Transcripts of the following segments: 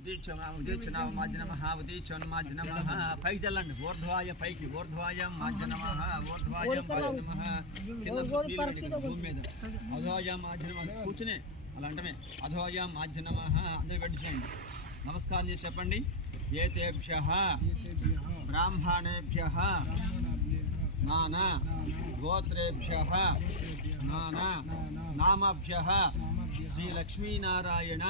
ఉదీక్షమాజ నమ ఉదీక్షోన్మాజ నమ పైకి తెల్లండి ఊర్ధ్వాయ పైకి ఊర్ధ్వాయ మాజ నమ ఊర్ధ్వాయ మాజ నమ కింద భూమి మీద అధోయ మాజ నమ కూర్చునే అలా అంటమే అధోయ మాజ నమ అందరూ పెట్టించండి నమస్కారం చేసి చెప్పండి ఏతేభ్య బ్రాహ్మణేభ్య నానా గోత్రేభ్య నానా నామాభ్య శ్రీ లక్ష్మీనారాయణ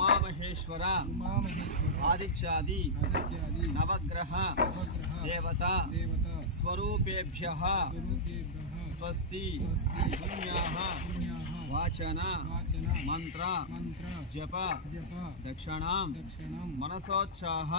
उमा महेश्वर आदिचादि नवग्रह देवता स्वरूपेभ्य स्वस्ति पुण्या वाचन मंत्र जप दक्षिणा मनसोत्साह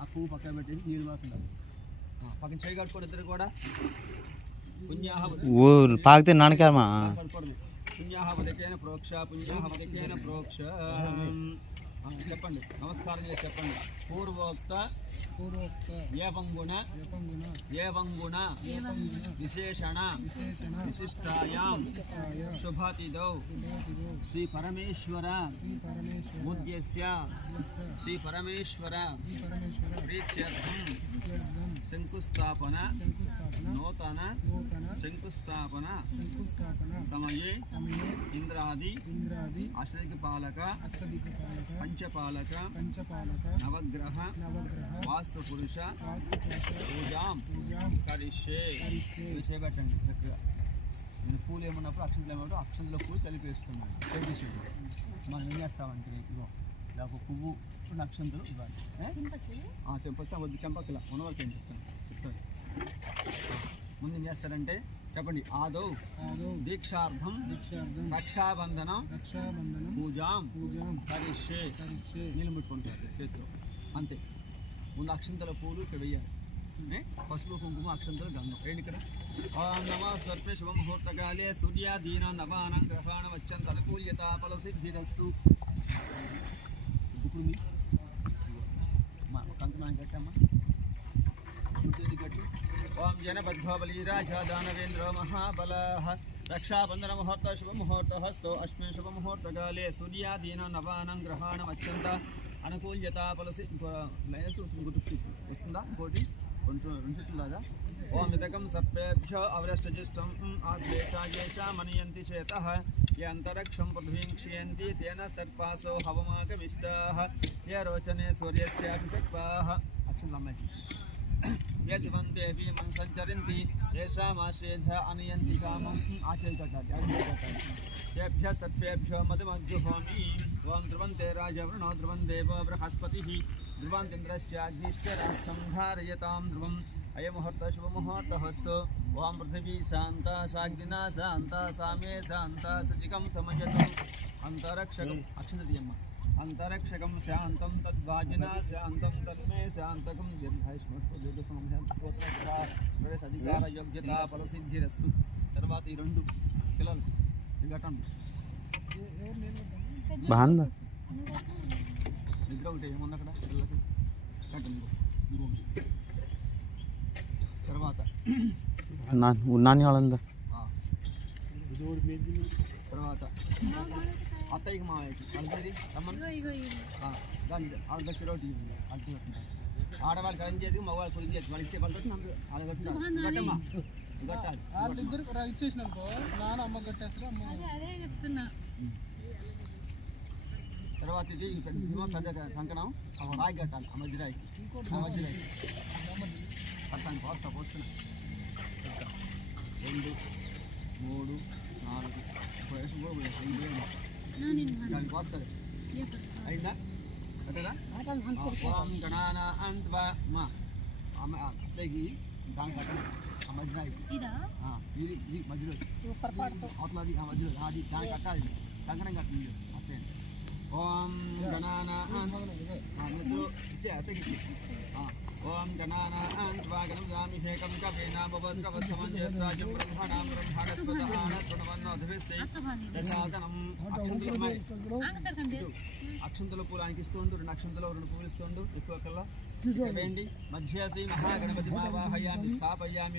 ఆ పువ్వు పక్కన పెట్టేసి నీళ్ళు మారుతున్నారు పక్కన చేయగట్టుకోండి ఇద్దరు కూడా పుణ్య ఓ పాకితే నాన్నకేమా? కనపడదు పుణ్యాహవదకేన ప్రోక్ష పుణ్యాహవదకేన ప్రోక్ష. ఆ, చెప్పండి. నమస్కారం చేసి చెప్పండి. పూర్వోక్త పూర్వోక్త ఏవంగుణ ఏవంగుణ ఏవంగుణ విశేషణ విశిష్టాయాం. శుభతిదౌ శుభాతిథో. శ్రీ పరమేశ్వర ముద్యస్య. యస్య శ్రీ పరమేశ్వర ప్రీత్యర్థం. శంకుస్థాపన నూతన శంకుస్థాపన సమయే ఇంద్రాది ఇంద్రాది అష్టదిక్పాలక అష్టదిక్పాలక పంచపాలక పంచపాలక నవగ్రహ నవగ్రహ వాస్తు పురుష వాస్తుపురుష పూజాం పూజాం కరిష్యే. చేయబెట్టండి చక్కగా. నేను పూలు ఏమన్నప్పుడు అక్షంతలు ఏమన్నప్పుడు అక్షంతల పూలు కలిపేస్తున్నాను చేసేసేయండి మనం ఏం చేస్తామంటే ఇగో ఇలా ఒక పువ్వు రెండు అక్షంతలు ఇవ్వాలి తెంపొస్తే వద్దు చంపకల ఉన్నవరకు ఏం చెప్తాను? చెప్తాను. ముందు ఏం చేస్తారంటే చెప్పండి. ఆదౌ దీక్షార్థం రక్షాబంధనం పూజాం కరిష్యే కరిష్యే నీళ్ళు ముట్టుకుంటారు చేతిలో. అంతే. ముందు అక్షంతల పూలు ఇక్కడ వెయ్యాలి? పసుపు కుంకుమ అక్షంతలు గంధం ఏంటి ఇక్కడ? ఓం నమ స్వర్పే శుభముహూర్తకాలే నవానం గ్రహాణ వచ్చంత అనుకూల్యత ఫల సిద్ధిరస్తు ఇప్పుడు మీ మనం కట్టమ్మా చేతి కట్టి ఓం జనబద్ధో బలీరాజ దానవేంద్ర మహాబల రక్షాబంధన ముహూర్త శుభముహూర్త హస్తో అస్మిన్ శుభ ముహూర్తకాలే సూర్యాదీన నవానం గ్రహాణం అత్యంత అనుకూల్యత పలసి లయసు గుర్తు వస్తుందా ఇంకోటి కొంచెం రెండు చుట్టూ లాగా ओमिदकं सर्पेभ्य अवरष्टजिष्टम् आश्लेषा चेतः ये अन्तरिक्षं पृथिवीं क्षीयन्ति तेन सर्पासो हवमागमिष्टाः ये रोचने सूर्यस्यापि सर्पाः ये दिवन्तेऽपि मन् सञ्चरन्ति येषामाश्रेध अनयन्ति कामम्। येभ्य सर्पेभ्यो मधुमज्जुहोमि ओं ध्रुवन्ते राजवृणो ध्रुवन् देवो बृहस्पतिः। ध्रुवन्तिन्द्रश्चाग्निश्च राष्ट्रं धारयतां ध्रुवम्। ధ్రువంతింద్రశ్చాగ్నిశ్చ రాష్ట్రం ధారయతాం ధ్రువం అయముహూర్త శుభముహూర్తహస్తు ఓం పృథివీ శాంత సాగ్నినా శాంత సామే శాంత సచికం సమయతం అంతరక్షకం అక్షంతీయమ్మ అంతరక్షకం శాంతం తద్వాజినా శాంతం తన్మే శాంతకం దీర్ఘాయుష్మస్తు దీర్ఘసమస్య అధికార యోగ్యత ఫలసిద్ధిరస్తు తర్వాత ఈ రెండు పిల్లలు ఇది కట్టండి బాగుందా నిద్ర ఒకటి ఏముంది అక్కడ పిల్లలకి కట్టండి ఇంకొకటి. తర్వాత? నా ఉన్నాని వాళ్ళందా తర్వాత? అత్తయ్యకి అర్థది రమ్మని. దాని ఆడగా చెరోటి అర్థం ఆడవాళ్ళు కలం చేసి మగవాళ్ళు కొద్ది చేసి వాళ్ళు ఇచ్చే పద్ధతి అది కట్టమ్మా కట్టాలి వాళ్ళిద్దరు ఇచ్చేసినాకో నాన్న అమ్మ కట్టేస్తారు అమ్మ అదే చెప్తున్నా. తర్వాత ఇది పెద్ద ఆ రాయి కట్టాలి. ఆ మధ్య రాయి ఆ మధ్య రాయి కట్టాను పోస్తా పోస్తున్నా. రెండు మూడు నాలుగు ఇప్పుడు వేసి పోయాయి. రెండు వేలు. దానికి పోస్తారు అయిందా? కట్టరా ఓం గణాన అంత్వ మా. అమ్మ కట్టడం ఆ ఇదా? ఇది ఇది మధ్యలో. అవతలది ఆ మధ్యలో అది దాని కట్టాలి. కంకణం కట్టండి అత్తయ్య. ఓం గణ గణానాన్ ఆ, మిత్రులు ఇచ్చే అతగిచ్చి ఆ, ఓం గణానాన్ త్వాగనం యామిహేకం కవీనామభద్రవస్తమం జ్యేష్ఠాజం బ్రహ్మణాం బ్రహ్మణస్పత ఆనశ్రుణవన్నోధవిస్సై దశాదనం అక్షంతలు అమ్మాయి. పూలు ఆయనకి ఇస్తుండు రెండు అక్షంతలో రెండు పూలు ఇస్తుండు ఎక్కువ కల్లా. వేయండి. మధ్యాసి మహాగణపతి మావాహయామి స్థాపయామి.